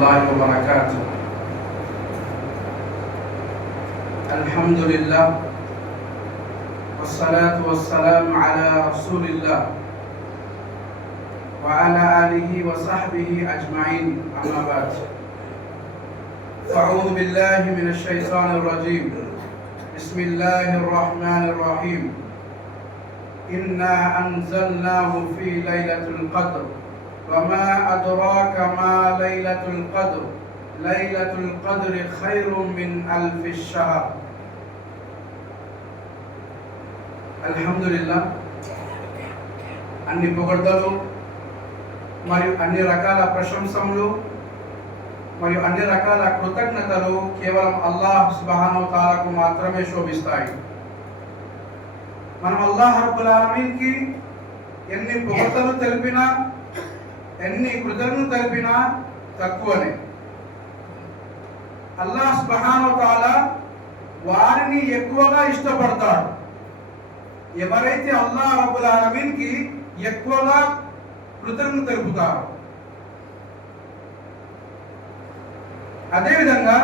الله وبركاته. الحمد لله والصلاة والسلام على رسول الله وعلى آله وصحبه أجمعين، أما بعد. أعوذ بالله من الشيطان الرجيم. بسم الله الرحمن الرحيم. إنا أنزلناه في ليلة القدر وما أدراك ما ليلة القدر ليلة القدر خير من ألف الشهر. الحمد لله. అన్ని పొగడ్తలు మరియు అన్ని రకాల ప్రశంసలు మరియు అన్ని రకాల కృతజ్ఞతలు కేవలం అల్లాహ్ సుబ్హానహు వ తఆలాకు మాత్రమే శోభిస్తాయి. మనం అల్లాహ్ రబ్బుల్ ఆలమీన్ కి ఎన్ని పొగడ్తలు తెలిపినా, ఎన్ని కృతజ్ఞతలు తెలిపినా తక్కువనే. అల్లాహ్ సుబ్హానహు వ తఆలా వారిని ఎక్కువగా ఇష్టపడతాడు ఎవరైతే అల్లాహ్ రబ్బుల్ ఆలమీన్ కి ఎక్కువగా కృతజ్ఞతలు తెలుపుతారు. అదేవిధంగా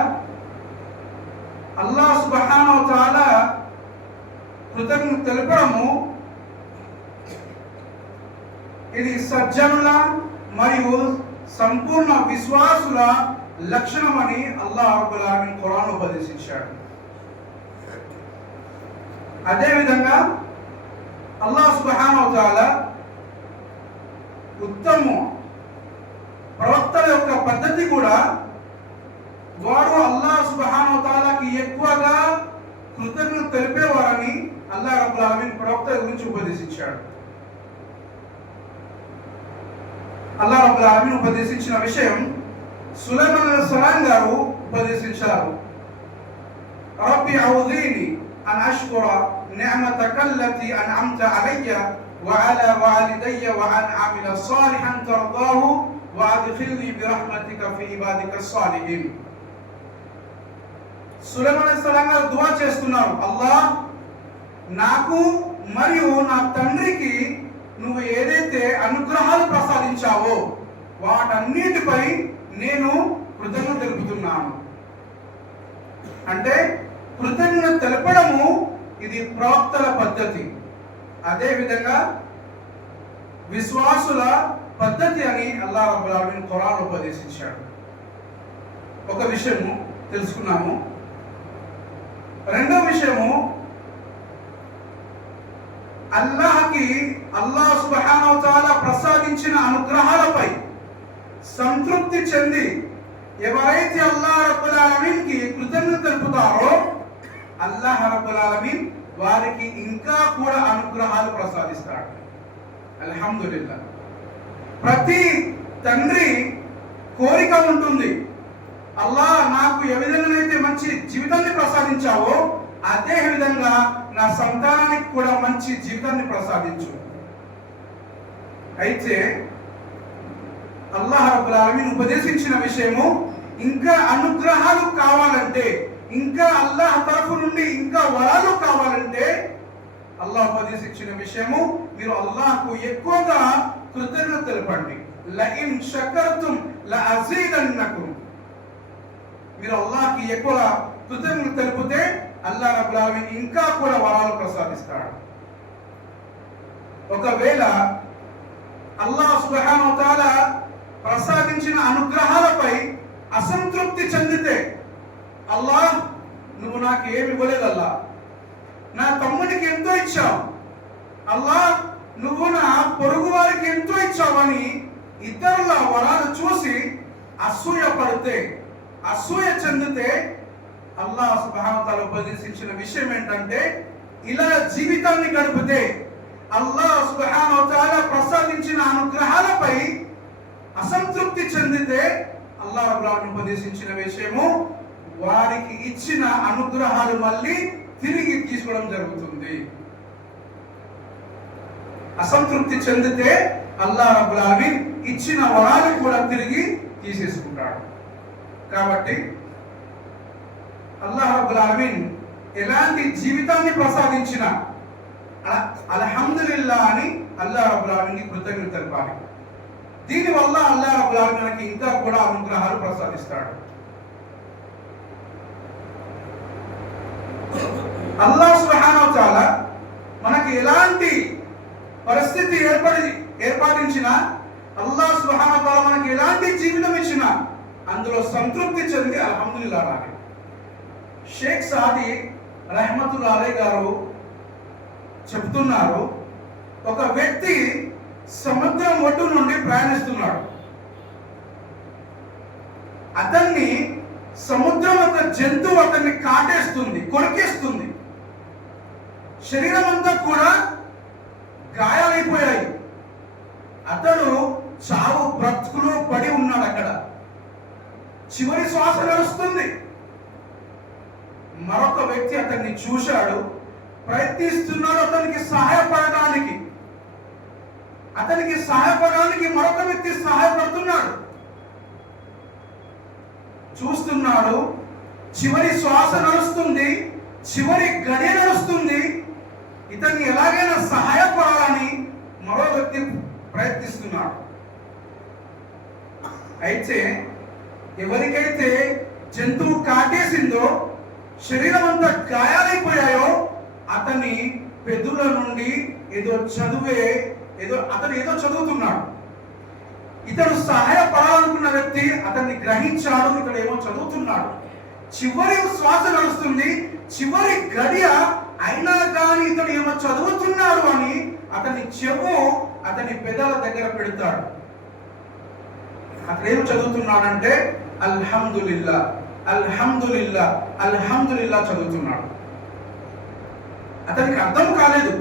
అల్లాహ్ సుబ్హానహు వ తఆలా కృతజ్ఞత తెలుపడము ఇది సజ్జనుల మరియు సంపూర్ణ విశ్వాసుల లక్షణమని అల్లాహ్ రబ్బుల్ ఆలమీన్ ఖురాన్ ఉపదేశించాడు. అదేవిధంగా అల్లాహ్ సుబ్హానహు వ తఆలా ఉత్తమ ప్రవక్తల యొక్క పద్ధతి కూడా వారు అల్లాహ్ సుబ్హానహు వ తఆలాకి ఎక్కువగా కృతజ్ఞత తెలిపేవారని అల్లాహ్ రబ్బుల్ ఆలమీన్ ప్రవక్తల గురించి ఉపదేశించాడు. అల్లాహ్ రబ్బుల్ ఆలమీన్ ఉపదేశించిన విషయం సులైమాన్ అలైహిస్సలాం గారు ఉపదేశించారు. రబ్బి ఔదీని అన్ అష్కుర నిఅమతక అల్లతి అన్అమ్త అలయ్య వఅలా వాలిదయ్య వఅన్ అమిల సాలిహన్ తర్దాహు వఅద్ఖిల్ని బిరహ్మతిక ఫీ ఇబాదిక స్సాలిహీన్. సులైమాన్ అలైహిస్సలాం గారు దుఆ చేస్తున్నారు, అల్లాహ్ నాకు మరియు నా తండ్రికి నువ్వు ఏదైతే అనుగ్రహాలు ప్రసాదించావో వాటన్నిటిపై నేను కృతజ్ఞత తెలుపుతున్నాను. అంటే కృతజ్ఞత తెలపడము ఇది ప్రవక్తల పద్ధతి, అదే విధంగా విశ్వాసుల పద్ధతి అని అల్లాహ్ రబ్బుల్ ఆలమీన్ ఖురాన్ ఉపదేశించాడు. ఒక విషయము తెలుసుకున్నాము. రెండో విషయము, అల్లాహ్ సుబ్హానహు వ తఆలా ప్రసాదించిన అనుగ్రహాలపై సంతృప్తి చెంది ఎవరైతే అల్లాహ్ రబ్బుల్ ఆలమీన్ కి కృతజ్ఞత తెలుపుతారో అల్లాహ్ రబ్బుల్ ఆలమీన్ వారికి ఇంకా కూడా అనుగ్రహాలు ప్రసాదిస్తాడు. అల్హమ్దులిల్లాహ్. ప్రతి తండ్రి కోరిక ఉంటుంది, అల్లాహ్ నాకు ఏ విధంగానైతే మంచి జీవితాన్ని ప్రసాదించావో అదే విధంగా నా సంతానానికి కూడా మంచి జీవితాన్ని ప్రసాదించు. అయితే అల్లాహ్ రబ్బుల్ ఆలమీన్ ఉపదేశించిన విషయము, ఇంకా అనుగ్రహాలు కావాలంటే, ఇంకా అల్లాహ్ తరఫు నుండి ఇంకా వరాలు కావాలంటే అల్లాహ్ ఉపదేశించిన విషయము, మీరు అల్లాహ్కు ఎక్కువగా కృతజ్ఞత తెలపండి. లఇన్ షకర్తుమ్ లఅజీదన్నకుమ్. మీరు అల్లాహ్కి ఎక్కువ కృతజ్ఞత తెలిపితే అల్లాహ్ రబ్బుల్ ఆలమీన్ ఇంకా కూడా వరాలు ప్రసాదిస్తాడు. ఒకవేళ అల్లాహ్ సుబ్హానహు వ తఆలా ప్రసాదించిన అనుగ్రహాలపై అసంతృప్తి చెందితే, అల్లాహ్ నువ్వు నాకు ఏమి ఇవ్వలేదు, అల్లాహ్ నా తమ్ముడికి ఎంతో ఇచ్చావు, అల్లాహ్ నువ్వు నా పొరుగు వారికి ఎంతో ఇచ్చావని ఇతరుల వరాలు చూసి అసూయ పడితే, అసూయ చెందితే అల్లాహ్ సుబ్హానహు వ తఆలా ఉపదేశించిన విషయం ఏంటంటే, ఇలా జీవితాన్ని గడిపితే అల్లాహ్ సుబ్హానహు వ తఆలా ప్రసాదించిన అనుగ్రహాలపై అసంతృప్తి చెందితే అల్లాహ్ రబ్బుల్ ఆలమీన్ ఉపదేశించిన విషయము, వారికి ఇచ్చిన అనుగ్రహాలు మళ్ళీ తిరిగి తీసుకోవడం జరుగుతుంది. అసంతృప్తి చెందితే అల్లాహ్ రబ్బుల్ ఆలమీన్ ఇచ్చిన వరాలు కూడా తిరిగి తీసేసుకుంటాడు. కాబట్టి అల్లాహ్ రబ్బుల్ ఆలమీన్ ఎలాంటి జీవితాన్ని ప్రసాదించిన అల్హమ్దులిల్లాహ్ అని అల్లాహ్ రబ్బుల్ ఆలమీన్ కి కృతజ్ఞత తెలపాలి. దీనివల్ల అల్లాహ్ రబ్బుల్ ఆలమీన్ మనకి ఇంకా కూడా అనుగ్రహాలు ప్రసాదిస్తాడు. అల్లాహ్ సుబ్హానహు వ తఆలా మనకి ఎలాంటి పరిస్థితి ఏర్పాటించినా, అల్లాహ్ సుబ్హానహు వ తఆలా మనకి ఎలాంటి జీవితం ఇచ్చినా అందులో సంతృప్తి చెంది అల్హమ్దులిల్లాహ్ అని. షేక్ సాది రహ్మతుల్లాహి అలైహి గారు చెప్తున్నారు, ఒక వ్యక్తి సముద్రం ఒడ్డు నుండి ప్రయాణిస్తున్నాడు. అతన్ని సముద్రం ఒక జంతువు అతన్ని కాటేస్తుంది, కొరికేస్తుంది. శరీరం అంతా కూడా గాయాలైపోయాయి. అతడు చావు బ్రతుకులో పడి ఉన్నాడు. అక్కడ చివరి శ్వాస నడుస్తుంది. మరొక వ్యక్తి అతన్ని చూశాడు, ప్రయత్నిస్తున్నాడు అతనికి సహాయపడడానికి. మరొక వ్యక్తి సహాయపడుతున్నాడు. చూస్తున్నాడు, చివరి శ్వాస నడుస్తుంది, చివరి గడియ నడుస్తుంది. ఇతన్ని ఎలాగైనా సహాయపడాలని మరో వ్యక్తి ప్రయత్నిస్తున్నాడు. అయితే ఎవరికైతే జంతువు కాటేసిందో, శరీరం అంతా గాయాలైపోయాయో, అతని పెదవుల నుండి అతను ఏదో చదువుతున్నాడు. ఇతడు సహాయపడాలనుకున్న వ్యక్తి అతన్ని గ్రహించాడు, ఇతడు ఏమో చదువుతున్నాడు. చివరి శ్వాస నడుస్తుంది, చివరి గడియ అయినా కానీ ఇతడు ఏమో చదువుతున్నాడు అని అతని చెవు అతని పెదాల దగ్గర పెడతాడు. అక్కడ ఏం చదువుతున్నాడంటే అల్హమ్దులిల్లా అల్హమ్దులిల్లా అల్హమ్దులిల్లా చదువుతున్నాడు. అతనికి అర్థం కాలేదు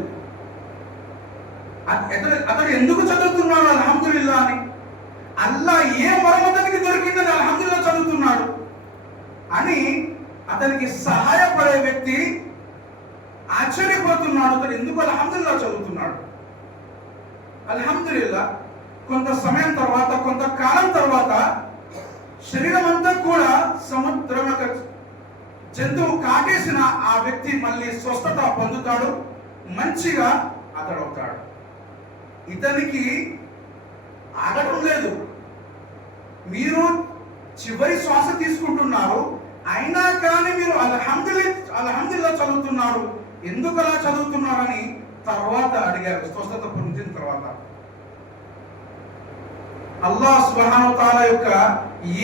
అతడు ఎందుకు చదువుతున్నాడు అల్హమ్దులిల్లా అని. అల్లా ఏ మరమతనికి దొరికిందని అల్హమ్దులిల్లా చదువుతున్నాడు అని అతనికి సహాయపడే వ్యక్తి ఆశ్చర్యపోతున్నాడు. అతడు ఎందుకు అల్హమ్దులిల్లా చదువుతున్నాడు. అల్హమ్దులిల్లా కొంత సమయం తర్వాత, కొంతకాలం తర్వాత శరీరం అంతా కూడా సముద్రం జంతువు కాటేసిన ఆ వ్యక్తి మళ్ళీ స్వస్థత పొందుతాడు, మంచిగా అతడవుతాడు. ఇతనికి ఆగడం లేదు. మీరు చివరి శ్వాస తీసుకుంటున్నారు, అయినా కానీ మీరు అల్హమ్దులిల్లా చదువుతున్నారు, ఎందుకు అలా చదువుతున్నారని తర్వాత అడిగారు. స్వస్థత పొందిన తర్వాత అల్లాహ్ సుబ్హానహు వ తఆలా యొక్క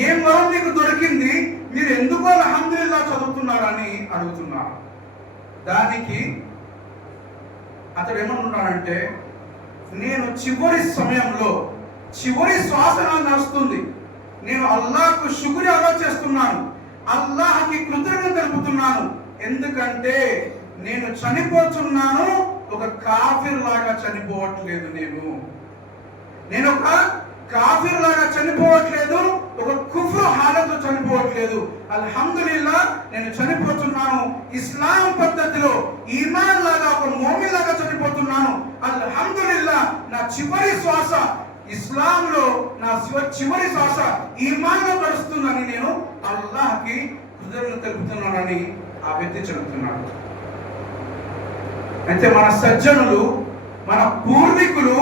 ఏ వరం మీకు దొరికింది, మీరు ఎందుకు అల్హమ్దులిల్లా చదువుతున్నారని అడుగుతున్నారు. దానికి అతడు ఏమన్నాడంటే, నేను చివరి సమయంలో చివరి శ్వాస నడుస్తుంది, నేను అల్లాహ్కు శుక్రియా అదా చేస్తున్నాను, అల్లాహ్కి కృతజ్ఞత తెలుపుతున్నాను. ఎందుకంటే నేను చనిపోతున్నాను ఒక కాఫిర్ లాగా చనిపోవట్లేదు. నేను ఒక కాఫిర్ లాగా చనిపోవట్లేదు, ఒక కుఫ్రు హాలతో చనిపోవట్లేదు. అల్హమ్దులిల్లా నేను చనిపోతున్నాను ఇస్లాం పద్ధతిలో, ఈమాన్ లాగా, ఒక మోమిన్ లాగా చనిపోతున్నాను. అల్హమ్దులిల్లా నా చివరి శ్వాస ఇస్లాంలో, నా చివరి శ్వాస ఈమాన్లో గడుస్తుందని నేను అల్లాహ్కి కృతజ్ఞత తెలుపుతున్నానని ఆ వ్యక్తి చెబుతున్నాడు. అయితే మన సజ్జనులు, మన పూర్వీకులు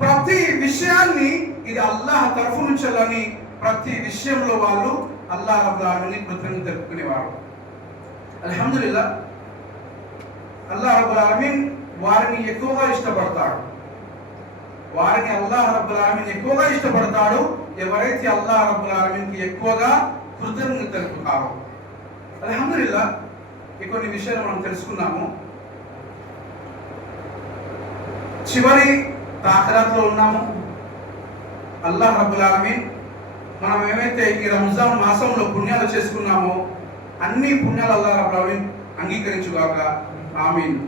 ప్రతి విషయాన్ని ఇది అల్లాహ్ తరఫు నుంచి ప్రతి విషయంలో వాళ్ళు అల్లాహ్ రబ్బుల్ ఆలమీన్ కృతజ్ఞత తెలుపుకునేవారు. అల్హమ్దులిల్లా అల్లాహ్ రబ్బుల్ ఆలమీన్ వారిని ఎక్కువగా ఇష్టపడతాడు. అల్లాహ్ రబ్బుల్ ఆలమీన్ ఎక్కువగా ఇష్టపడతాడు ఎవరైతే అల్లాహ్ రబ్బుల్ ఆలమీన్కి ఎక్కువగా కృతజ్ఞత తెలుపుతారో. అల్హమ్దులిల్లా ఈ కొన్ని విషయాలు మనం తెలుసుకున్నాము. చివరి తాఖరాత్లో ఉన్నాము. అల్లాహ్ రబ్బుల్ ఆలమీన్ మనం ఏమైతే ఈ రంజాన్ మాసంలో పుణ్యాలు చేసుకున్నామో అన్ని పుణ్యాలు అల్లాహ్ రబ్బుల్ ఆలమీన్ అంగీకరించుగాక. ఆమీన్.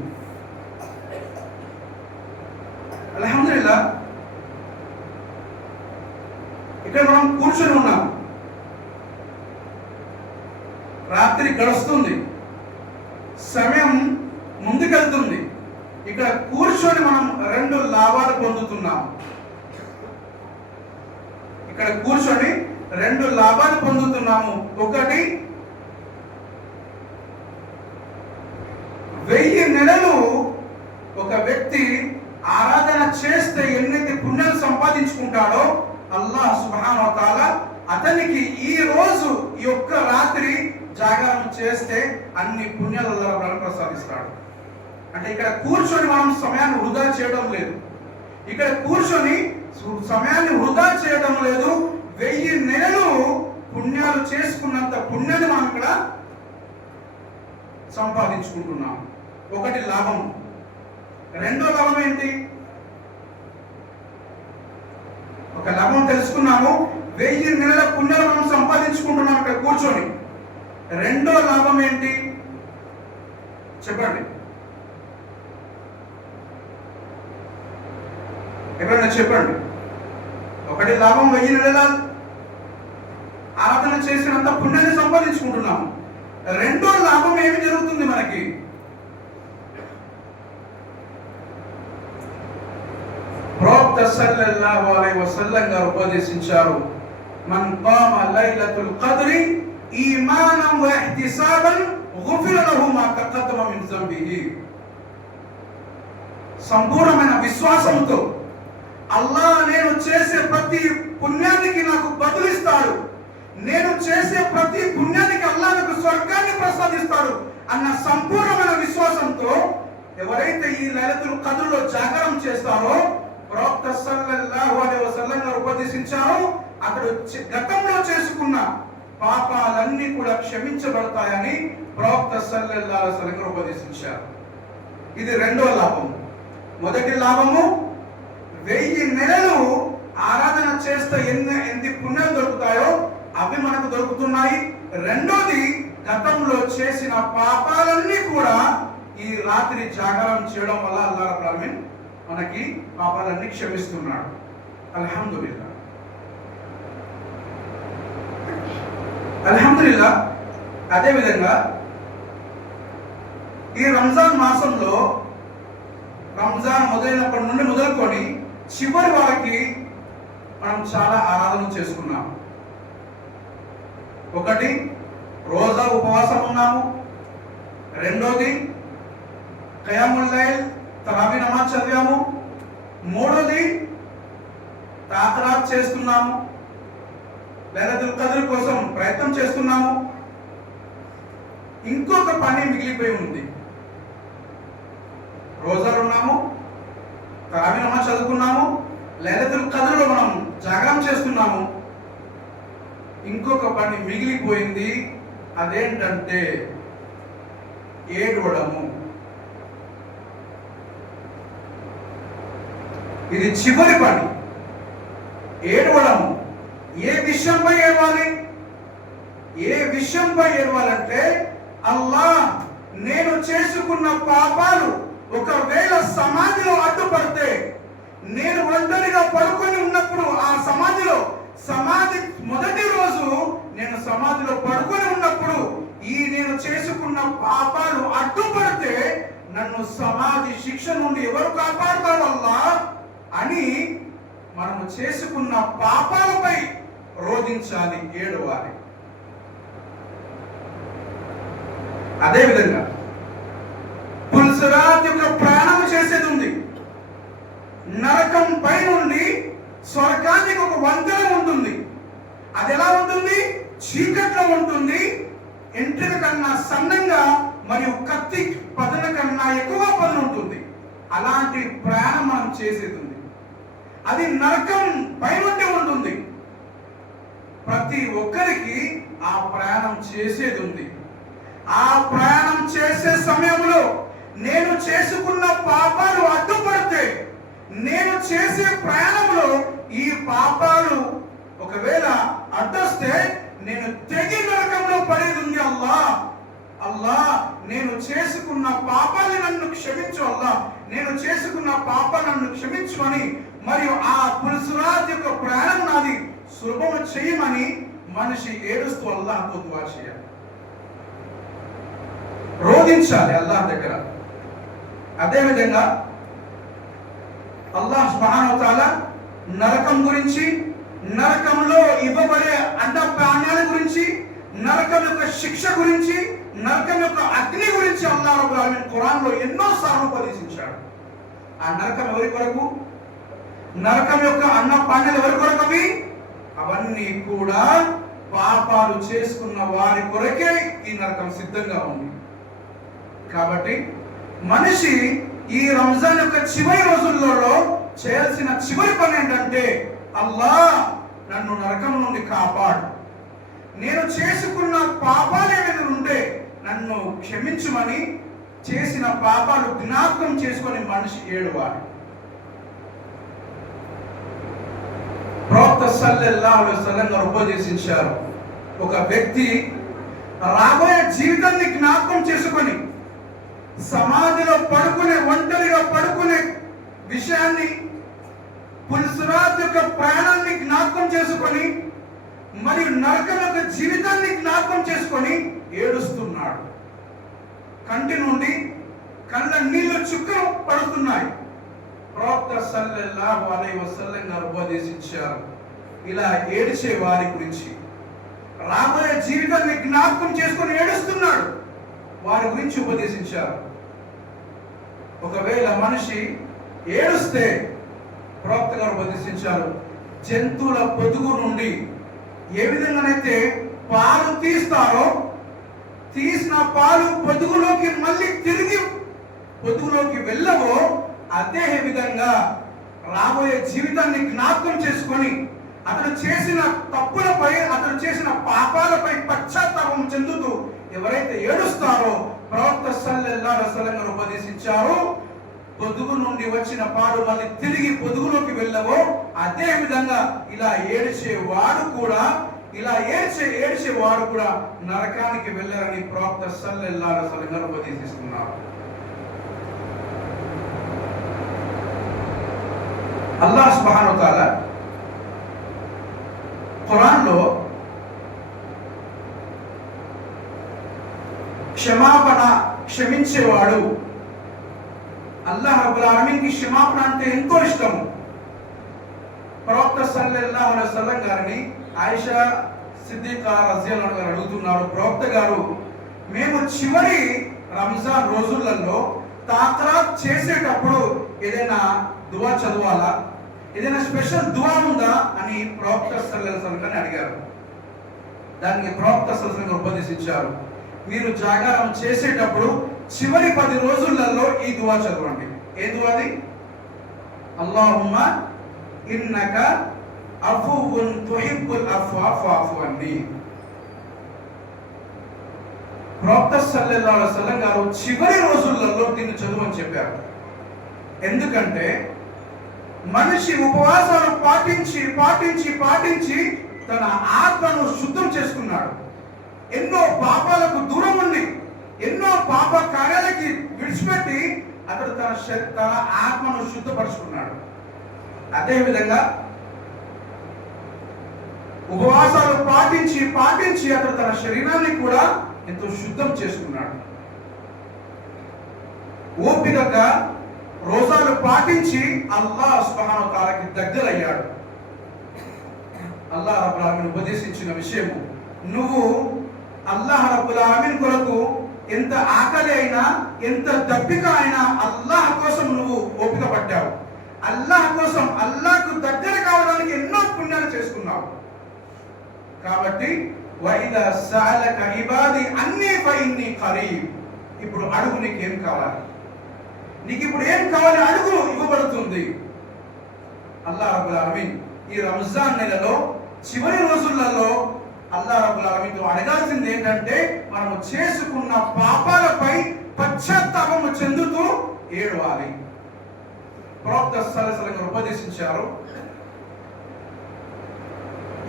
అల్హమ్దులిల్లా ఇక్కడ మనం కూర్చొని ఉన్నాం, రాత్రి గడుస్తుంది, సమయం ముందుకెళ్తుంది. ఇక్కడ కూర్చొని మనం రెండు లాభాలు పొందుతున్నాం. ఒకటి, 1000 నెలలు ఒక వ్యక్తి ఆరాధన చేస్తే ఎన్నైతే పుణ్యాలు సంపాదించుకుంటాడో అల్లాహ్ సుబ్హానహు వ తఆలా అతనికి ఈ రోజు ఈ ఒక్క రాత్రి జాగరణ చేస్తే అన్ని పుణ్యాలు అల్లాహ్ ప్రసాదిస్తాడు. అంటే ఇక్కడ కూర్చొని మనం సమయాన్ని వృధా చేయడం లేదు, ఇక్కడ కూర్చొని సమయాన్ని వృధా చేయడం లేదు. 1000 నెలలు పుణ్యాలు చేసుకున్నంత పుణ్యాన్ని మనం ఇక్కడ సంపాదించుకుంటున్నాం. ఒకటి లాభం. రెండో లాభం ఏంటి? ఒక లాభం తెలుసుకున్నాము, 1000 నెలల పుణ్యాలు మనం సంపాదించుకుంటున్నాం ఇక్కడ కూర్చొని. రెండో లాభం ఏంటి చెప్పండి, ఎవరైనా చెప్పండి. ఒకటి లాభం, 1000 నెలల ఆరాధన చేసినంత పుణ్యాన్ని సంపాదించుకుంటున్నాము. రెండో లాభం ఏమి జరుగుతుంది మనకి? ప్రవక్త సల్లల్లాహు అలైహి వసల్లం గారు ఉపదేశించారు, మన్ ఖామ లైలతుల్ ఖద్రి ఈమానం వ ఇహ్తిసాబన్ గుఫిర లహు మా తఖద్దమ మిన్ జంబిహి. సంపూర్ణమైన విశ్వాసంతో అల్లాహ్ నేను చేసే ప్రతి పుణ్యానికి నాకు బదులిస్తాడు, నేను చేసే ప్రతి పుణ్యానికి అల్లాహ్ నాకు స్వర్గాన్ని ప్రసాదిస్తాడు అన్న సంపూర్ణమైన విశ్వాసంతో ఎవరైతే ఈ లైలతుల్ ఖద్రులో జాగరణ చేస్తారో ప్రవక్త సల్లల్లాహు అలైహి వసల్లం గారు ఉపదేశించారు, అతడు గతంలో చేసుకున్న పాపాలన్నీ కూడా క్షమించబడతాయని ప్రవక్త సల్లల్లాహు అలైహి వసల్లం గారు ఉపదేశించారు. ఇది రెండో లాభం. మొదటి లాభము 1000 నెలలు ఆరాధన చేస్తే ఎన్ని పుణ్యాలు దొరుకుతాయో అవి మనకు దొరుకుతున్నాయి. రెండోది, గతంలో చేసిన పాపాలన్నీ కూడా ఈ రాత్రి జాగరణ చేయడం వల్ల అల్లాహ్ రబ్బుల్ ఆలమీన్ మనకి పాపాలన్నీ క్షమిస్తున్నాడు. అల్హమ్దులిల్లాహ్. అల్హమ్దులిల్లాహ్. అదేవిధంగా ఈ రంజాన్ మాసంలో రంజాన్ మొదలైనప్పటి నుండి మొదలుకొని చివరి వరకు మనం చాలా ఆరాధన చేసుకున్నాం. ఒకటి, రోజా ఉపవాసం ఉన్నాము. రెండోది, ఖయాముల్ లైల్ తరావీ నమాజ్ చదివాము. మూడోది, తాకరాత్ చేస్తున్నాము, లైలతుల్ ఖద్ర్ కోసం ప్రయత్నం చేస్తున్నాము. ఇంకొక పని మిగిలిపోయి ఉంది. రోజాలు ఉన్నాము, తరావీ నమాజ్ చదువుకున్నాము, లైలతుల్ ఖద్ర్లో మనం జాగరణ చేస్తున్నాము. ఇంకొక పని మిగిలిపోయింది, అదేంటంటే ఏడవడము. ఇది చివరి పని, ఏడవడము. ఏ విషయంపై ఏడవాలి? ఏ విషయంపై ఏడవాలంటే, అల్లాహ్ నేను చేసుకున్న పాపాలు ఒకవేళ సమాధిలో అడ్డుపడితే, నేను ఒంటరిగా పడుకొని ఉన్నప్పుడు ఆ సమాధి మొదటి రోజు నేను సమాధిలో పడుకొని ఉన్నప్పుడు నేను చేసుకున్న పాపాలు అడ్డుపడితే నన్ను సమాధి శిక్ష నుండి ఎవరు కాపాడుతారు అల్లాహ్ అని మనము చేసుకున్న పాపాలపై రోధించాలి, ఏడవాలి. అదేవిధంగా పుల్సరాత్ యొక్క ప్రయాణం చేసేది ఉంది. నరకం పై నుండి స్వర్గానికి ఒక వంతెన ఉంటుంది. అది ఎలా ఉంటుంది? చీకట్లో ఉంటుంది. ఎంట్రిక కన్నా సన్నంగా మరియు కత్తి పదన కన్నా ఎక్కువ పదన ఉంటుంది. అలాంటి ప్రయాణం మనం చేసేది ఉంది. అది నరకం పై నుండి ఉంటుంది. ప్రతి ఒక్కరికి ఆ ప్రయాణం చేసేది ఉంది. ఆ ప్రయాణం చేసే సమయంలో నేను చేసుకున్న పాపాలు అడ్డుపడితే, నేను చేసే ప్రయాణంలో ఈ పాపాలు ఒకవేళ అడ్డొస్తే నేను తెగి నరకంలో పడేది ఉంది. అల్లాహ్ నేను చేసుకున్న పాపాన్ని నన్ను క్షమించు, అల్లాహ్ నేను చేసుకున్న పాపాలను నన్ను క్షమించు అని, మరియు ఆ పుల్సరాత్ యొక్క ప్రయాణం నాది సులభం చేయమని మనిషి ఏడుస్తూ అల్లాహ్తో దుఆ చేయాలి, రోధించాలి అల్లాహ్ దగ్గర. అదేవిధంగా అల్లాహ్ సుబ్హానహు వ తఆలా నరకం గురించి, నరకంలో ఇవ్వబడే అడ్డ ప్రాణాల గురించి, నరకం యొక్క శిక్ష గురించి, నరకం యొక్క అగ్ని గురించి అల్లాహ్ రబ్బుల్ ఆలమీన్ ఖురాన్లో ఎన్నో సార్లు ఉపదేశించాడు. ఆ నరకం ఎవరి కొరకు? నరకం యొక్క అన్న పాండలు ఎవరి కొరకవి? అవన్నీ కూడా పాపాలు చేసుకున్న వారి కొరకే ఈ నరకం సిద్ధంగా ఉంది. కాబట్టి మనిషి ఈ రంజాన్ యొక్క చివరి రోజుల్లో చేయాల్సిన చివరి పని ఏంటంటే, అల్లాహ్ నన్ను నరకం నుండి కాపాడు, నేను చేసుకున్న పాపాలు ఏమైనా ఉంటే నన్ను క్షమించుమని చేసిన పాపాలు జ్ఞాపకం చేసుకొని మనిషి ఏడవాలి. ప్రవక్త సల్లల్లాహు అలైహి వసల్లం గారు ఉపదేశించారు, ఒక వ్యక్తి రాబోయే జీవితాన్ని జ్ఞాపకం చేసుకొని సమాధిలో పడుకునే, ఒంటరిగా పడుకునే విషయాన్ని, పుల్సురాత్ యొక్క ప్రయాణాన్ని జ్ఞాపకం చేసుకొని మరియు నరకం యొక్క జీవితాన్ని జ్ఞాపకం చేసుకొని ఏడుస్తున్నాడు. కంటి నుండి కళ్ళ నీళ్లు చుక్కలు పడుతున్నాయి. ప్రవక్త సల్లల్లాహు అలైహి వసల్లం గారు ఉపదేశించారు, ఇలా ఏడ్చే వారి గురించి, రాబోయే జీవితాన్ని జ్ఞాపకం చేసుకొని ఏడుస్తున్నాడు, వారి గురించి ఉపదేశించారు. ఒకవేళ మనిషి ఏడుస్తే ప్రవక్త గారు ఉపదేశించారు, జంతువుల పొదుగు నుండి ఏ విధంగానైతే పాలు తీస్తారో, తీసిన పాలు పొదుగులోకి మళ్ళీ తిరిగి పొదుగులోకి వెళ్ళవో, అదే విధంగా రాబోయే జీవితాన్ని జ్ఞాపకం చేసుకొని అతడు చేసిన తప్పులపై, అతడు చేసిన పాపాలపై పశ్చాత్తాపం చెందుతూ ఎవరైతే ఏడుస్తారో, ప్రవక్త సల్లల్లాహు అలైహి వసల్లం గారు ఉపదేశించారు, పొదుగు నుండి వచ్చిన పాలు మళ్ళీ తిరిగి పొదుగులోకి వెళ్ళవో, అదే విధంగా ఇలా ఏడ్చేవాడు కూడా నరకానికి వెళ్ళారని ప్రవక్త సల్లల్లాహు అలైహి వసల్లం గారు ఉపదేశిస్తున్నారు. అల్లాహ్ సుబ్హానహు వ తఆలా ఖురాన్లో క్షమించేవాడు, అల్లాహ్ రబ్బుల్ ఆలమీన్కి క్షమాపణ అంటే ఎంతో ఇష్టము. ప్రవక్త సల్లల్లాహు అలైహి వసల్లం గారిని ఆయిషా సిద్దికా రజియల్లాహు అన్హా గారు అడుగుతున్నారు, ప్రవక్త గారు, మేము చివరి రంజాన్ రోజులలో తాకరాత్ చేసేటప్పుడు ఏదైనా దువా చదవాలా, ఏదైనా స్పెషల్ దువా ఉందా అని ప్రవక్త సల్లల్లాహు అలైహి వసల్లం గారిని అడిగారు. దానికి ప్రవక్త సల్లల్లాహు అలైహి వసల్లం ఉపదేశించారు, మీరు జాగారం చేసేటప్పుడు చివరి 10 రోజులలో ఈ దువా చదవండి. ఏ దువాది? అల్లాహుమ్మా ఇన్నక అఫువున్ తుహిబ్బుల్ అఫ్వ ఫఅఫు అన్నీ. ప్రవక్త సల్లల్లాహు అలైహి వసల్లం గారు చివరి రోజులలో దీన్ని చదవని చెప్పారు. ఎందుకంటే మనిషి ఉపవాసాలు పాటించి తన ఆత్మను శుద్ధం చేసుకున్నాడు. ఎన్నో పాపాలకు దూరం ఉండి, ఎన్నో పాప కార్యాలకి విడిచిపెట్టి అతడు తన ఆత్మను శుద్ధపరుచుకున్నాడు. అదేవిధంగా ఉపవాసాలు పాటించి అతడు తన శరీరాన్ని కూడా ఎంతో శుద్ధం చేసుకున్నాడు. ఓపికగా రోజాలు పాటించి అల్లాహ్ సుబ్హానహు వ తఆలాకి దగ్గరయ్యాడు. అల్లాహ్ రబ్బుల్ ఆలమీన్ ఉపదేశించిన విషయము, నువ్వు అల్లాహ్ రబ్బుల్ ఆలమీన్ కొరకు ఎంత ఆకలి అయినా, ఎంత దప్పిక అయినా అల్లాహ్ కోసం నువ్వు ఓపిక పట్టావు. అల్లాహ్ కోసం, అల్లాహ్కు దగ్గర కావడానికి ఎన్నో పుణ్యాలు చేసుకున్నావు. కాబట్టి వైదా సఅలక ఇబాది అన్నీ ఫఇన్నీ ఖరీబ్. ఇప్పుడు అడుగు, నీకేం కావాలి, నీకు ఇప్పుడు ఏం కావాలి అడుగు, ఇవ్వబడుతుంది. అల్లాహ్ రబ్బుల్ ఆలమీన్ ఈ రంజాన్ నెలలో చివరి రోజులలో అల్లాహ్ రబ్బుల్ ఆలమీన్తో అడగాల్సింది ఏంటంటే, మనము చేసుకున్న పాపాలపై పశ్చాత్తాపము చెందుతూ ఏడవాలి. ప్రవక్త సల్లల్లాహు అలైహి వసల్లం ఉపదేశించారు,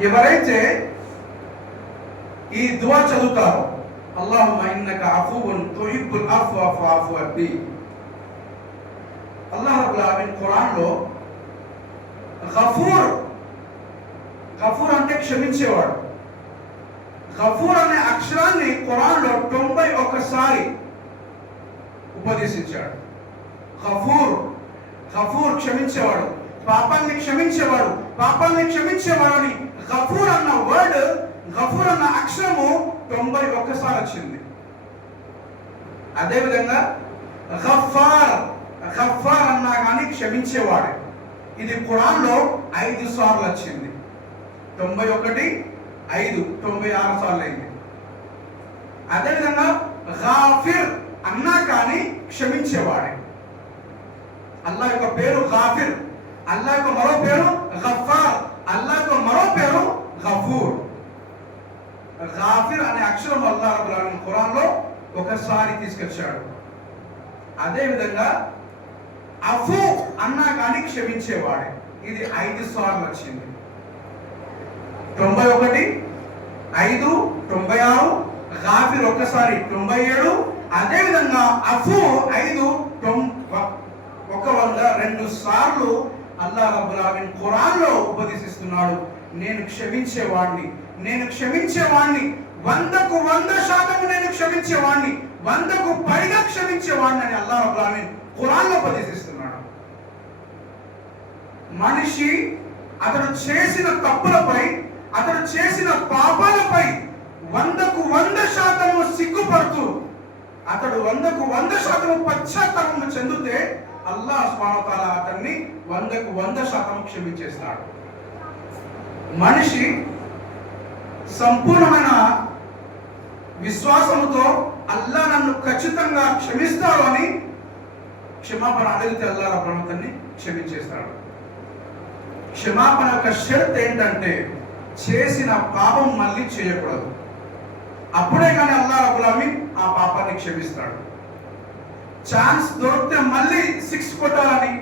ఎవరైతే ఈ దువా చదువుతారో, అల్లాహుమ్మా ఇన్నక అఫువున్ తుహిబ్బుల్ అఫ్వ ఫఅఫు అన్నీ. అల్లాహ్ రబ్బుల్ ఆలమీన్ ఖురాన్లో గఫూర్ అంటే క్షమించేవాడు. గఫూర్ అనే అక్షరాన్ని ఖురాన్లో 91 సారి ఉపదేశించాడు. గఫూర్ క్షమించేవాడు, పాపాన్ని క్షమించేవాడు అని గఫూర్ అన్న వర్డ్, గఫూర్ అన్న అక్షరము 91 సార్లు వచ్చింది. అదేవిధంగా గఫార్ అన్నా కానీ క్షమించేవాడు. ఇది ఖురాన్లో 5 సార్లు వచ్చింది. 91, 5, 96 సార్లు అయింది. అదేవిధంగా గాఫిర్ అన్నా కానీ క్షమించేవాడే. అల్లాహ్ యొక్క పేరు గాఫిర్, అల్లాహ్ యొక్క మరో పేరు గఫార్, అల్లాహ్ యొక్క మరో పేరు గఫూర్. గాఫిర్ అనే అక్షరం అల్లాహ్ రబ్బుల్ ఆలమీన్ ఖురాన్లో ఒకసారి తీసుకొచ్చాడు. అదేవిధంగా అఫు అన్నా కానీ క్షమించేవాడే. ఇది 5 సార్లు వచ్చింది. 91, 5, 96, గాఫిర్ ఒక్కసారి 97, అదేవిధంగా అఫు 5, 102 సార్లు అల్లాహ్ రబ్బుల్ ఆలమీన్ ఖురాన్లో ఉపదేశిస్తున్నాడు. నేను క్షమించేవాడిని, నేను క్షమించేవాడిని, 100కు 100% నేను క్షమించేవాడిని, 100కు పైగా క్షమించేవాడిని అని అల్లాహ్ రబ్బుల్ ఆలమీన్ ఖురాన్లో ఉపదేశిస్తున్నాడు. మనిషి అతడు చేసిన తప్పులపై, అతడు చేసిన పాపాలపై 100కు 100% సిగ్గుపడుతూ అతడు 100కు 100% పశ్చాత్తాపం చెందితే అల్లాహ్ సుబ్హానహు వ తఆలా అతన్ని 100కు 100% క్షమించేస్తాడు. మనిషి సంపూర్ణమైన విశ్వాసముతో అల్లాహ్ నన్ను ఖచ్చితంగా క్షమిస్తాడు అని క్షమాపణ అడిగితే అల్లాహ్ రబ్బుల్ ఆలమీన్ అతన్ని క్షమించేస్తాడు. క్షమాపణ యొక్క షరత్ ఏంటంటే చేసిన పాపం మళ్ళీ చేయకూడదు. అప్పుడే కానీ అల్లాహ్ రబ్బుల్ ఆలమీన్ ఆ పాపాన్ని క్షమిస్తాడు. ఛాన్స్ దొరికితే మళ్ళీ 6 కొట్టాలని,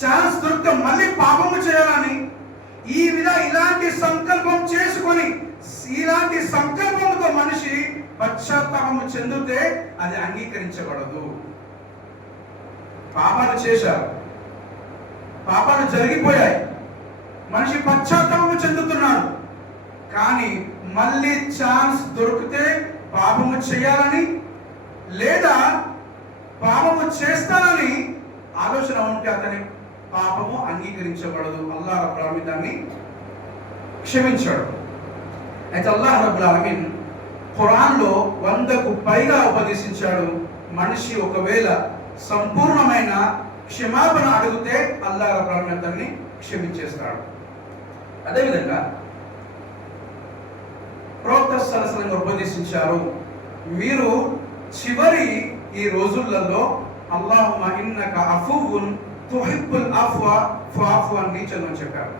ఛాన్స్ దొరికితే మళ్ళీ పాపము చేయాలని, ఇలాంటి సంకల్పం చేసుకొని ఇలాంటి సంకల్పంతో మనిషి పశ్చాత్తాపం చెందితే అది అంగీకరించబడదు. పాపాలు చేశారు, పాపాలు జరిగిపోయాయి, మనిషి పశ్చాత్తాపం చెందుతున్నాడు, కానీ మళ్ళీ ఛాన్స్ దొరికితే పాపము చేయాలని లేదా పాపము చేస్తానని ఆలోచన ఉంటే అతని పాపము అంగీకరించబడదు. అల్లాహ్ రబ్బుల్ ఆలమీన్ దాన్ని క్షమించాడు. అయితే అల్లాహ్ రబ్బుల్ ఆలమీన్ ఖురాన్లో 100కు పైగా ఉపదేశించాడు. మనిషి ఒకవేళ సంపూర్ణమైన క్షమాపణ అడిగితే అల్లాహ్ రబ్బుల్ ఆలమీన్ అతన్ని క్షమించేస్తాడు. అదేవిధంగా ప్రవక్త సల్లల్లాహు అలైహి వసల్లం ఉపదేశించారు, మీరు చివరి ఈ రోజులలో అల్లాహుమ్మా ఇన్నక అఫువున్ తుహిబ్బుల్ అఫ్వ ఫఅఫు అన్ని చదవని చెప్పారు.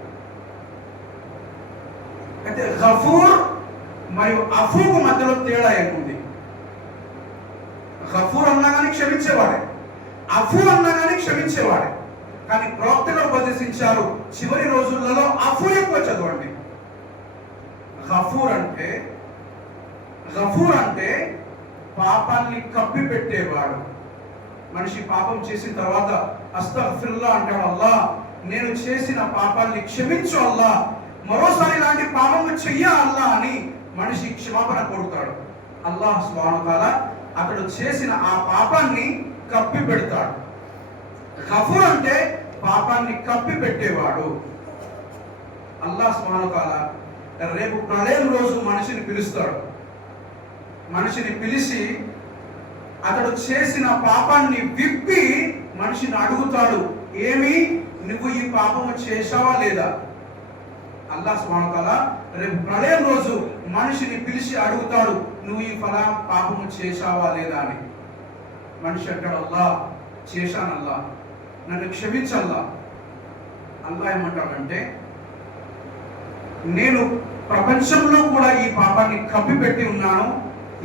అయితే గఫూర్ మరియు అఫూకు మధ్యలో తేడా ఏముంది? గఫూర్ అన్నా కానీ క్షమించేవాడే, అఫూ అన్నా కానీ క్షమించేవాడే. కానీ ప్రవక్తగా ఉపదేశించారు చివరి రోజులలో అఫూ ఎక్కువ చదవండి. గఫూర్ అంటే పాపాన్ని కప్పి పెట్టేవాడు. మనిషి పాపం చేసిన తర్వాత అస్తగ్ఫిరుల్లా అంటాడు, అల్లాహ్ నేను చేసిన పాపాన్ని క్షమించు అల్లాహ్, మరోసారి ఇలాంటి పాపము చెయ్య అల్లాహ్ అని మనిషి క్షమాపణ కోరుతాడు. అల్లాహ్ సుబ్హానహు వ తఆలా అతడు చేసిన ఆ పాపాన్ని కప్పి పెడతాడు. గఫూర్ అంటే పాపాన్ని కప్పి పెట్టేవాడు. అల్లాహ్ సుబ్హానహు వ తఆలా రేపు ప్రళయం రోజు మనిషిని పిలుస్తాడు. మనిషిని పిలిచి అతడు చేసిన పాపాన్ని విప్పి మనిషిని అడుగుతాడు, ఏమి నువ్వు ఈ పాపము చేశావా లేదా? అల్లాహ్ సుబ్హానహు వ తఆలా రేపు ప్రళయం రోజు మనిషిని పిలిచి అడుగుతాడు, నువ్వు ఈ పాపము చేశావా లేదా అని. మనిషి అంటాడు, అల్లాహ్ చేశాను అల్లాహ్, నన్ను క్షమించల్లా. అల్లాహ్ ఏమంటాడంటే, నేను ప్రపంచంలో కూడా ఈ పాపాన్ని కప్పిపెట్టి ఉన్నాను,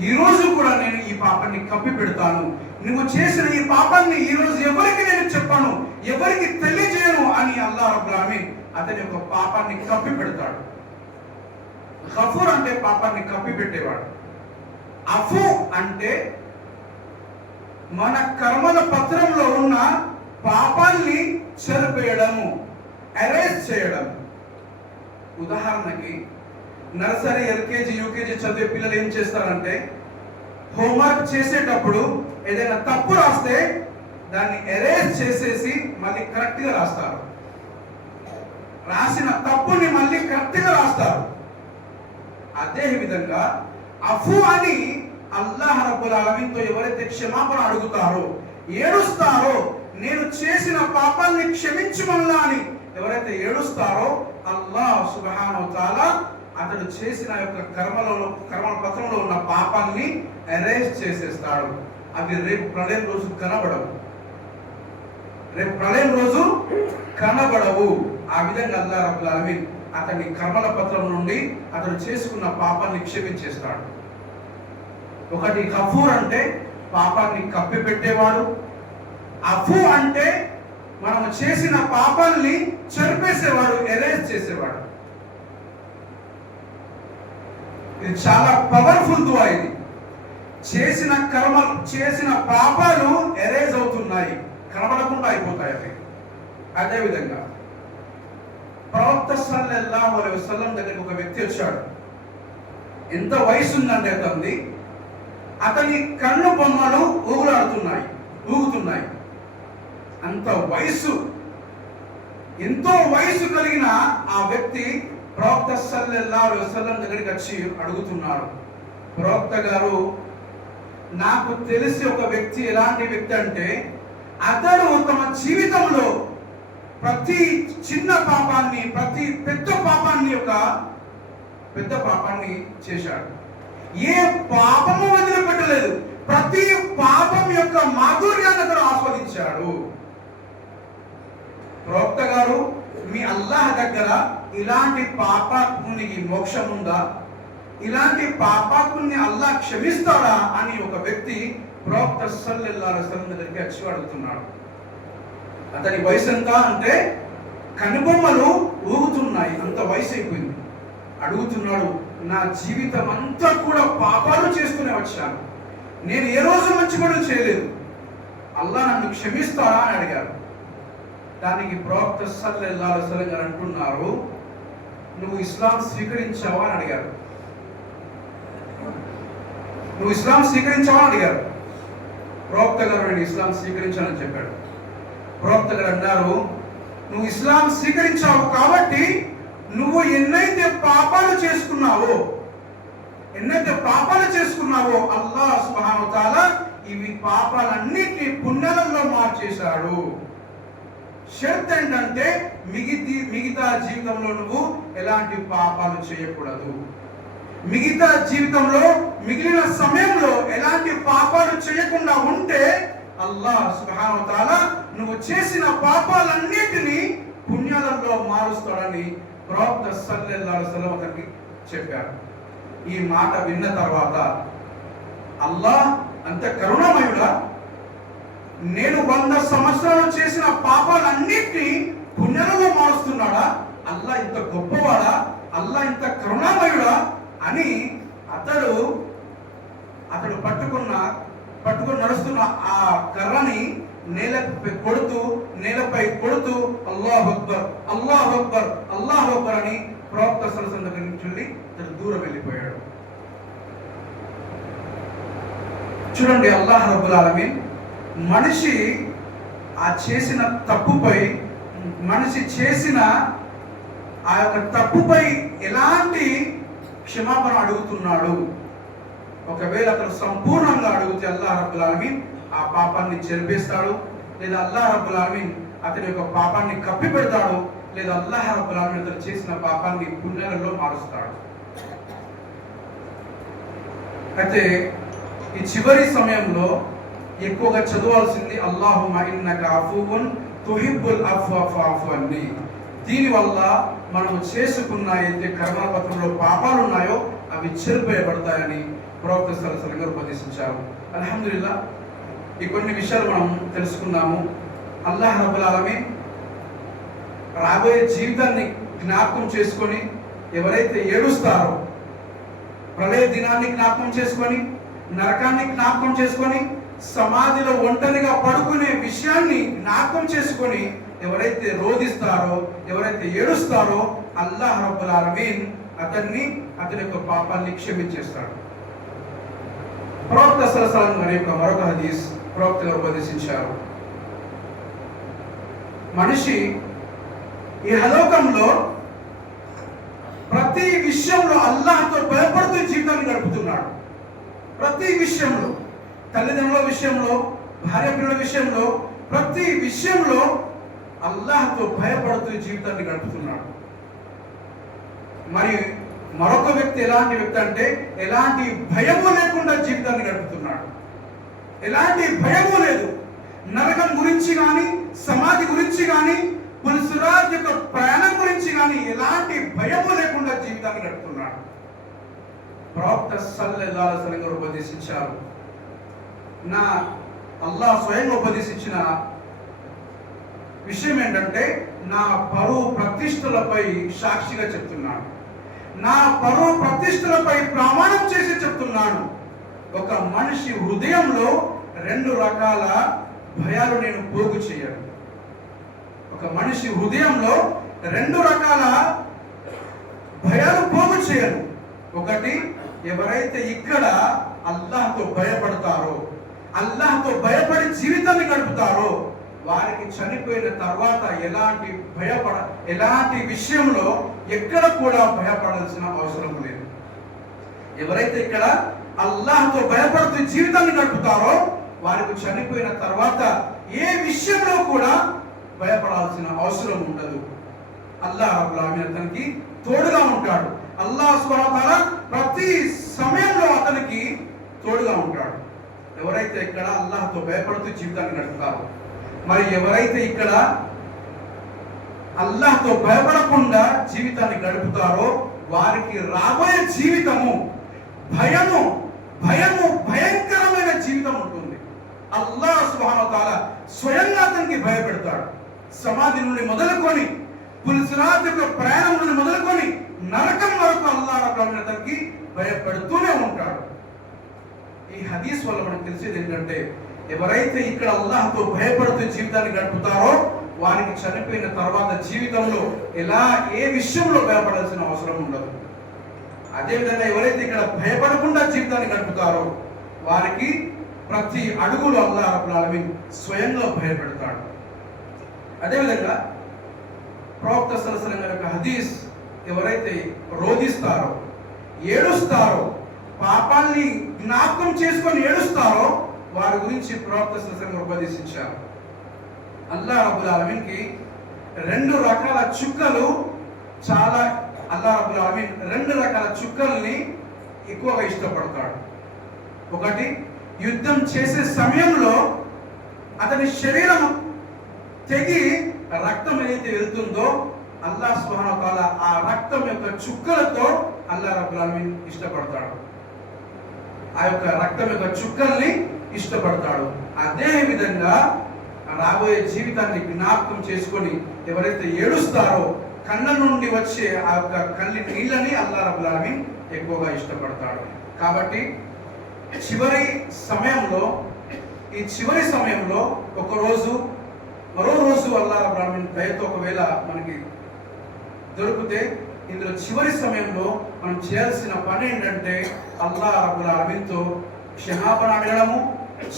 ఈ రోజు కూడా నేను ఈ పాపాన్ని కప్పి పెడతాను. నువ్వు చేసిన ఈ పాపాన్ని ఈ రోజు ఎవరికి నేను చెప్పాను, ఎవరికి తెలియజేయను అని అల్లాహ్ రబ్బుల్ ఆలమీన్ అతని యొక్క పాపాన్ని కప్పి పెడతాడు. గఫూర్ అంటే పాపాన్ని కప్పి పెట్టేవాడు. అఫూ అంటే మన కర్మల పత్రంలో ఉన్న పాపాన్ని చెరిపేయడము, ఎరేజ్ చేయడం. ఉదాహరణకి నర్సరీ, ఎల్కేజీ, యూకేజీ చదివే పిల్లలు ఏం చేస్తారంటే హోంవర్క్ చేసేటప్పుడు ఏదైనా తప్పు రాస్తే దాన్ని ఎరేజ్ చేసేసి మళ్ళీ కరెక్ట్గా రాస్తారు. రాసిన తప్పుని మళ్ళీ కరెక్ట్గా రాస్తారు. అదే విధంగా అఫూ అని అల్లాహ్ రబ్బుల్ ఆలమీన్తో ఎవరైతే క్షమాపణ అడుగుతారో, ఏడుస్తారో, నేను చేసిన పాపాన్ని క్షమించమల్లా అని ఎవరైతే ఏడుస్తారో అల్లాహ్ సుబ్హానహు వ తఆలా అతడు చేసిన యొక్క కర్మల పత్రంలో ఉన్న పాపాన్ని ఎరేజ్ చేసేస్తాడు. అవి రేపు ప్రళయం రోజు కనబడవు. ఆ విధంగా అల్లాహ్ రబ్బుల్ ఆలమీన్ అతని కర్మల పత్రం నుండి అతడు చేసుకున్న పాపాన్ని క్షమించేస్తాడు. ఒకటి గఫూర్ అంటే పాపాన్ని కప్పిపెట్టేవాడు, అఫూ అంటే మనం చేసిన పాపాల్ని చెరిపేసేవాడు, ఎరేజ్ చేసేవాడు. ఇది చాలా పవర్ఫుల్ దువా. ఇది చేసిన పాపాలు ఎరేజ్ అవుతున్నాయి, కనబడకుండా అయిపోతాయి అవి. అదేవిధంగా ప్రవక్త సల్లల్లాహు అలైహి వసల్లం దగ్గరికి ఒక వ్యక్తి వచ్చాడు. ఎంత వయసు ఉందంటే అతని కన్ను బొమ్మలు ఊగుతున్నాయి. అంత వయసు, ఎంతో వయసు కలిగిన ఆ వ్యక్తి ప్రవక్త సల్లల్లాహు అలైహి వసల్లం దగ్గరికి వచ్చి అడుగుతున్నాడు, ప్రవక్త గారు, నాకు తెలిసి ఒక వ్యక్తి ఎలాంటి వ్యక్తి అంటే అతడు తమ జీవితంలో ప్రతి చిన్న పాపాన్ని, ప్రతి పెద్ద పాపాన్ని చేశాడు. ఏ పాపము వదిలిపెట్టలేదు. ప్రతి పాపం యొక్క మాధుర్యాన్ని అతడు ఆస్వాదించాడు. ప్రవక్త గారు, మీ అల్లాహ్ దగ్గర ఇలాంటి పాపాత్మునికి మోక్షం ఉందా? ఇలాంటి పాపాత్ముని అల్లాహ్ క్షమిస్తాడా అని ఒక వ్యక్తి ప్రవక్త సల్లల్లాహు అలైహి వసల్లం దగ్గరికి వచ్చి అడుగుతున్నాడు. అతని వయసు ఎంత అంటే కనుబొమ్మలు ఊగుతున్నాయి, అంత వయసు అయిపోయింది. అడుగుతున్నాడు, నా జీవితం అంతా కూడా పాపాలు చేస్తూనే వచ్చాను, నేను ఏ రోజు మంచి పనులు చేయలేదు, అల్లాహ్ నన్ను క్షమిస్తాడా అని అడిగారు. దానికి ప్రవక్త సల్లల్లాహు అలైహి వసల్లం గారు అంటున్నారు, నువ్వు ఇస్లాం స్వీకరించావా అని అడిగారు. ప్రవక్త గారు, నేను ఇస్లాం స్వీకరించానని చెప్పాడు. ప్రవక్త గారు అన్నారు, నువ్వు ఇస్లాం స్వీకరించావు కాబట్టి నువ్వు ఎన్నైతే పాపాలు చేసుకున్నావో అల్లాహ్ సుబ్హానహు వ తఆలా ఇవి పాపాలన్నిటినీ పుణ్యాలలో మార్చేశాడు. షరత్ ఏంటంటే మిగతా జీవితంలో నువ్వు ఎలాంటి పాపాలు చేయకూడదు. మిగతా జీవితంలో మిగిలిన సమయంలో ఎలాంటి పాపాలు చేయకుండా ఉంటే అల్లాహ్ సుబ్హానహు వ తఆలా నువ్వు చేసిన పాపాలన్నిటినీ పుణ్యాలలో మారుస్తాడని ప్రవక్త సల్లల్లాహు అలైహి వసల్లం అతనికి చెప్పారు. ఈ మాట విన్న తర్వాత అల్లాహ్ అంత కరుణామయుడా, నేను 100 సంవత్సరాలు చేసిన పాపాలన్నిటినీ పుణ్యాలలో మారుస్తున్నాడా? అల్లాహ్ ఇంత గొప్పవాడా? అల్లాహ్ ఇంత కరుణామయుడా అని అతడు పట్టుకొని నడుస్తున్న ఆ కర్రని నేలపై కొడుతూ అల్లాహు అక్బర్, అల్లాహు అక్బర్, అల్లాహు అక్బర్ అని ప్రవక్త సల్లల్లాహు అలైహి వసల్లం దగ్గర నుంచి అతడు దూరం వెళ్ళిపోయాడు. చూడండి, అల్లాహ్ రబ్బుల్ ఆలమీన్ మనిషి చేసిన ఆ యొక్క తప్పుపై ఎలాంటి క్షమాపణ అడుగుతున్నాడు. ఒకవేళ అతను సంపూర్ణంగా అడిగితే అల్లాహ్ రబ్బుల్ ఆలమీన్ ఆ పాపాన్ని చెరిపేస్తాడు, లేదా అల్లాహ్ రబ్బుల్ ఆలమీన్ అతని యొక్క పాపాన్ని కప్పిపెడతాడు, లేదా అల్లాహ్ రబ్బుల్ ఆలమీన్ అతను చేసిన పాపాన్ని పుణ్యాలలో మారుస్తాడు. అయితే ఈ చివరి సమయంలో ఎక్కువగా చదవాల్సింది అల్లాహుమ్మా ఇన్నక అఫూవున్ తుహిబ్బుల్ అఫ్వ ఫఅఫు అన్నీ. దీనివల్ల మనం చేసుకున్న ఏదైతే కర్మపత్రంలో పాపాలు ఉన్నాయో అవి చెరిపేయబడతాయని ప్రవక్త సల్లల్లాహు అలైహి వసల్లం ఉపదేశించారు. అల్హమ్దులిల్లాహ్, ఈ కొన్ని విషయాలు మనం తెలుసుకున్నాము. అల్లాహ్ రబ్బుల్ ఆలమీన్ రాబోయే జీవితాన్ని జ్ఞాపకం చేసుకొని ఎవరైతే ఏడుస్తారో, ప్రళయ దినాన్ని జ్ఞాపకం చేసుకొని, నరకాన్ని జ్ఞాపకం చేసుకొని, సమాధిలో ఒంటరిగా పడుకునే విషయాన్ని జ్ఞాపకం చేసుకొని ఎవరైతే రోధిస్తారో, ఎవరైతే ఏడుస్తారో అల్లాహ్ రబ్బుల్ ఆలమీన్ అతని యొక్క పాపాన్ని క్షమించేస్తాడు. ప్రవక్త సల్లల్లాహు అలైహి వసల్లం యొక్క మరొక హదీస్ ప్రవక్త గారు ఉపదేశించారు, మనిషి ఇహలోకంలో ప్రతి విషయంలో అల్లాహ్తో భయపడుతూ జీవితాన్ని గడుపుతున్నాడు. ప్రతి విషయంలో, తల్లిదండ్రుల విషయంలో, భార్య పిల్లల విషయంలో, ప్రతి విషయంలో అల్లాహ్తో భయపడుతూ జీవితాన్ని గడుపుతున్నాడు. మరి మరొక వ్యక్తి ఎలాంటి వ్యక్తి అంటే ఎలాంటి భయము లేకుండా జీవితాన్ని గడుపుతున్నాడు. ఎలాంటి భయము లేదు. నరకం గురించి కానీ, సమాధి గురించి కానీ, పులుసురాజ్ యొక్క ప్రయాణం గురించి కానీ ఎలాంటి భయము లేకుండా జీవితాన్ని గడుపుతున్నాడు. ప్రవక్త సల్లల్లాహు అలైహి వసల్లం గారు ఉపదేశించారు. నా అల్లాహ్ స్వయంగా ఉపదేశించిన విషయం ఏంటంటే, నా పరువు ప్రతిష్టలపై సాక్షిగా చెప్తున్నాను, నా పరువు ప్రతిష్టలపై ప్రమాణం చేసి చెప్తున్నాను, ఒక మనిషి హృదయంలో 2 రకాల భయాలు నేను పోగు చేయను. ఒక మనిషి హృదయంలో 2 రకాల భయాలు పోగు చేయను. ఒకటి, ఎవరైతే ఇక్కడ అల్లాహ్తో భయపడతారో, అల్లాహ్తో భయపడి జీవితాన్ని గడుపుతారో, వారికి చనిపోయిన తర్వాత ఎలాంటి విషయంలో ఎక్కడ కూడా భయపడాల్సిన అవసరం లేదు. ఎవరైతే ఇక్కడ అల్లాహ్తో భయపడుతూ జీవితాన్ని గడుపుతారో, వారికి చనిపోయిన తర్వాత ఏ విషయంలో కూడా భయపడాల్సిన అవసరం ఉండదు. అల్లాహ్ రబ్బుల్ ఆలమీన్ అతనికి తోడుగా ఉంటాడు. అల్లాహ్ సుబ్హానహు వ తఆలా ప్రతి సమయంలో అతనికి తోడుగా ఉంటాడు. ఎవరైతే ఇక్కడ అల్లాహ్తో భయపడుతూ జీవితాన్ని గడుపుతారో, మరి ఎవరైతే ఇక్కడ అల్లాహ్తో భయపడకుండా జీవితాన్ని గడుపుతారో, వారికి రాబోయే జీవితము భయంకరమైన జీవితం ఉంటుంది. అల్లాహ్ సుబ్హానహు వ తఆలా స్వయంగా అతనికి భయపెడతాడు. సమాధి నుండి మొదలుకొని, పులుసురాజ్ యొక్క ప్రయాణం నుండి మొదలుకొని, నరకం వరకు అల్లాహ్ రబ్బుల్ ఆలమీన్ అతనికి భయపెడుతూనే ఉంటాడు. ఈ హదీస్ వల్ల మనకు తెలిసేది ఏంటంటే, ఎవరైతే ఇక్కడ అల్లాహ్తో భయపడుతూ జీవితాన్ని గడుపుతారో, వారికి చనిపోయిన తర్వాత జీవితంలో ఏ విషయంలో భయపడాల్సిన అవసరం ఉండదు. అదేవిధంగా ఎవరైతే ఇక్కడ భయపడకుండా జీవితాన్ని గడుపుతారో, వారికి ప్రతి అడుగులో అల్లాహ్ రబ్బుల్ ఆలమీన్ స్వయంగా భయపెడతాడు. అదేవిధంగా ప్రవక్త సల్లల్లాహు అలైహి వసల్లం యొక్క హదీస్, ఎవరైతే రోధిస్తారో, ఏడుస్తారో, పాపాల్ని జ్ఞాపకం చేసుకొని ఏడుస్తారో, వారి గురించి ప్రవక్త సల్లల్లాహు అలైహి వసల్లం ఉపదేశించారు. అల్లాహ్ రబ్బుల్ ఆలమీన్కి 2 రకాల చుక్కలు అల్లాహ్ రబ్బుల్ ఆలమీన్ 2 రకాల చుక్కల్ని ఎక్కువగా ఇష్టపడతాడు. ఒకటి, యుద్ధం చేసే సమయంలో అతని శరీరం తెగి రక్తం ఏదైతే వెళ్తుందో, అల్లాహ్ సుబ్హానహు వ తఆలా ఆ రక్తం యొక్క చుక్కలతో అల్లాహ్ రబ్బుల్ ఆలమీన్ ఇష్టపడతాడు. ఆ యొక్క రక్తం యొక్క చుక్కల్ని ఇష్టపడతాడు. అదే విధంగా రాబోయే జీవితాన్ని జ్ఞాపకం చేసుకొని ఎవరైతే ఏడుస్తారో, కళ్ళ నుండి వచ్చే ఆ యొక్క కళ్ళి నీళ్ళని అల్లాహ్ రబ్బుల్ ఆలమీన్ ఎక్కువగా ఇష్టపడతాడు. కాబట్టి ఈ చివరి సమయంలో మరో రోజు అల్లాహ్ రబ్బుల్ ఆలమీన్ దయతో ఒకవేళ మనకి దొరికితే, ఇందులో చివరి సమయంలో మనం చేయాల్సిన పని ఏంటంటే, అల్లాహ్ రబ్బుల్ ఆలమీన్తో క్షమాపణ అడగడము,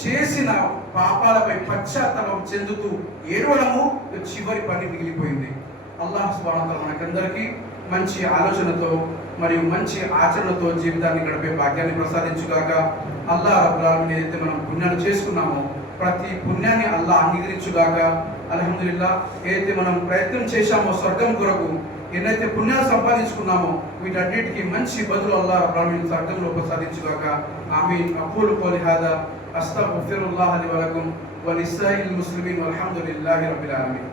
చేసిన పాపాలపై పశ్చాత్తాపం చెందుతూ ఏడవడము చివరి పని మిగిలిపోయింది. అల్లాహ్ సుబ్హానహు వ తఆలా మనకందరికీ మంచి ఆలోచనతో మరియు మంచి ఆచరణతో జీవితాన్ని గడిపే భాగ్యాన్ని ప్రసాదించుగాక. అల్లాహ్ రబ్బుల్ ఆలమీన్ ఏదైతే మనం పుణ్యాలు చేసుకున్నామో, ప్రతి పుణ్యాన్ని అల్లాహ్ అంగీకరించుగాక. అల్హమ్దులిల్లాహ్, ఏదైతే మనం ప్రయత్నం చేశామో స్వర్గం కొరకు, ఎన్నైతే పుణ్యాలు సంపాదించుకున్నామో, వీటన్నిటికీ మంచి బదులు అల్లాహ్ రబ్బుల్ ఆలమీన్ స్వర్గంలో ప్రసాదించుగాక. ఆమీన్. అఖూలు ఖౌలి హాదా అస్తగ్ఫిరుల్లాహ లీ వ లకుం వ లిస్సాయిల్ ముస్లిమీన్ వల్హమ్దులిల్లాహి రబ్బిల్ ఆలమీన్.